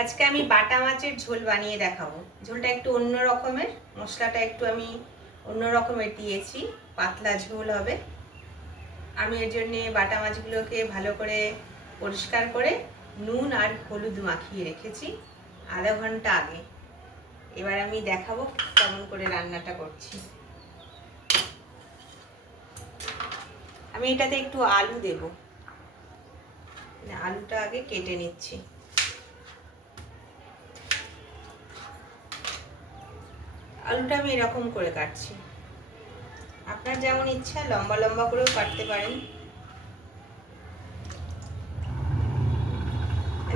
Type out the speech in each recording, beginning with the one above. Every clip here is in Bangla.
আজকে আমি বাটা মাছের ঝোল বানিয়ে দেখাবো। ঝোলটা একটু অন্য রকমের, মশলাটা একটু আমি অন্য রকমের দিয়েছি, পাতলা ঝোল হবে। আমি এর জন্য বাটা মাছগুলোকে ভালো করে পরিষ্কার করে নুন আর হলুদ মাখিয়ে রেখেছি আধা ঘন্টা আগে। এবার আমি দেখাবো কেমন করে রান্নাটা করছি। আমি এটাতে একটু আলু দেব, আলুটা আগে কেটে নিচ্ছি। আলুটা আমি এরকম করে কাটছি, আপনার যেমন ইচ্ছা লম্বা লম্বা করেও কাটতে পারেন।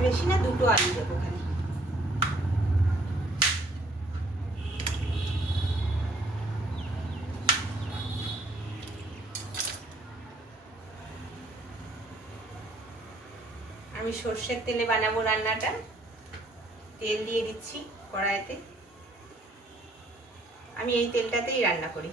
বেশি না, দুটো আলু দেবো খালি। আমি সর্ষের তেলে বানাবো রান্নাটা। তেল দিয়ে দিচ্ছি কড়াইতে। আমি এই তেলটাতেই রান্না করি।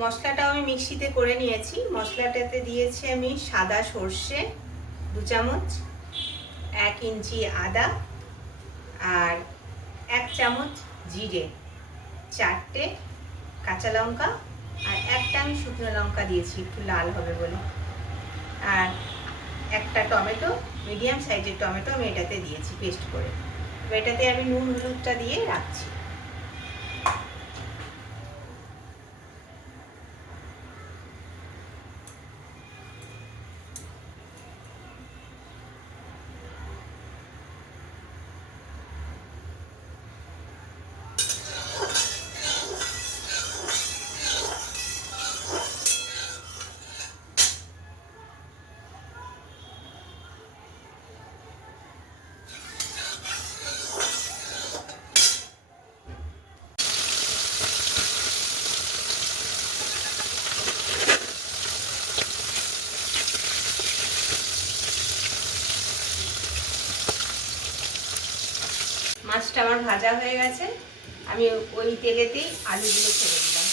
মশলাটাও আমি মিক্সিতে করে নিয়েছি। মশলাটাতে দিয়েছি আমি সাদা সর্ষে 2 চামচ, 1 ইঞ্চি আদা, আর 1 চামচ জিরে, 4টে কাঁচা লঙ্কা, আর একটা আমি শুকনো লঙ্কা দিয়েছি একটু লাল হবে বলে, আর একটা টমেটো, মিডিয়াম সাইজের টমেটো আমি এটাতে দিয়েছি পেস্ট করে। এটাতে আমি নুন হলুদটা দিয়ে রাখছি। মাছটা আমার ভাজা হয়ে গেছে, আমি ওই তেলেতেই আলুগুলো ছেড়ে দিলাম।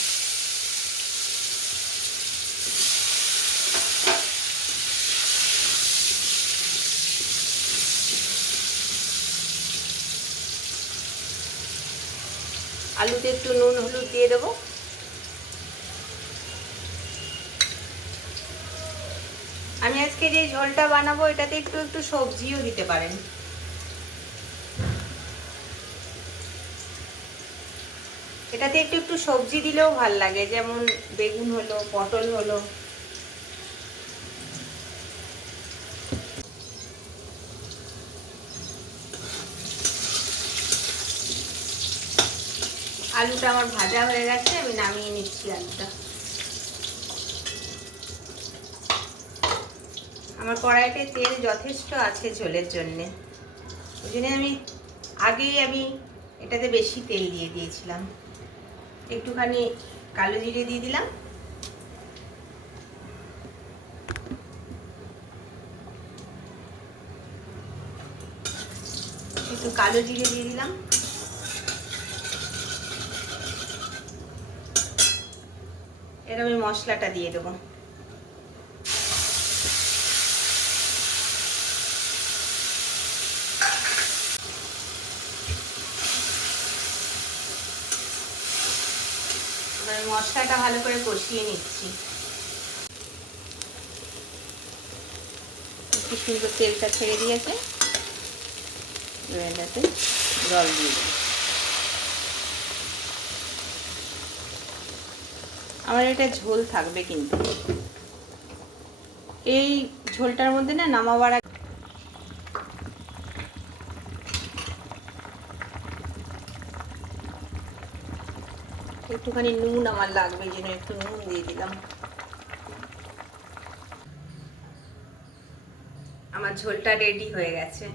আলুতে একটু নুন হলুদ দিয়ে দেবো। আমি আজকে যে ঝোলটা বানাবো এটাতে একটু একটু সবজিও দিতে পারেন। এটাতে একটু একটু সবজি দিলেও ভাল লাগে, যেমন বেগুন হলো, পটল হলো। আলুটা আমার ভাজা হয়ে গেছে, আমি নামিয়ে নিচ্ছি আলুটা। আমার কড়াইতে তেল যথেষ্ট আছে ঝোলের জন্যে, ওই জন্য আগেই আমি এটাতে বেশি তেল দিয়ে দিয়েছিলাম। একটুখানি কালো জিরে দিয়ে দিলাম, একটু কালো জিরে দিয়ে দিলাম। এর আমি মশলাটা দিয়ে দেবো। মশলাটা ভালো করে কষিয়ে নিচ্ছি। একটু সুন্দর তেলটা ছেড়ে দিয়েছে, এটাতে জল দিয়ে দেবো। আমার এটা ঝোল থাকবে, কিন্তু এই ঝোলটার মধ্যে না নামাবার আগে একটুখানি নুন আমার লাগবে, যেন একটু নুন দিয়ে দিলাম। আমার ঝোলটা রেডি হয়ে গেছে।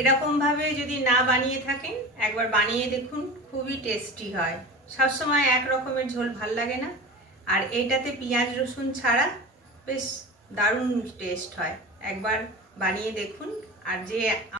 এরকমভাবে যদি না বানিয়ে থাকেন একবার বানিয়ে দেখুন, খুবই টেস্টি হয়। সবসময় এক রকমের ঝোল ভাল লাগে না, আর এইটাতে পেঁয়াজ রসুন ছাড়া বেশ দারুণ টেস্ট হয়। একবার বানিয়ে দেখুন। আর যে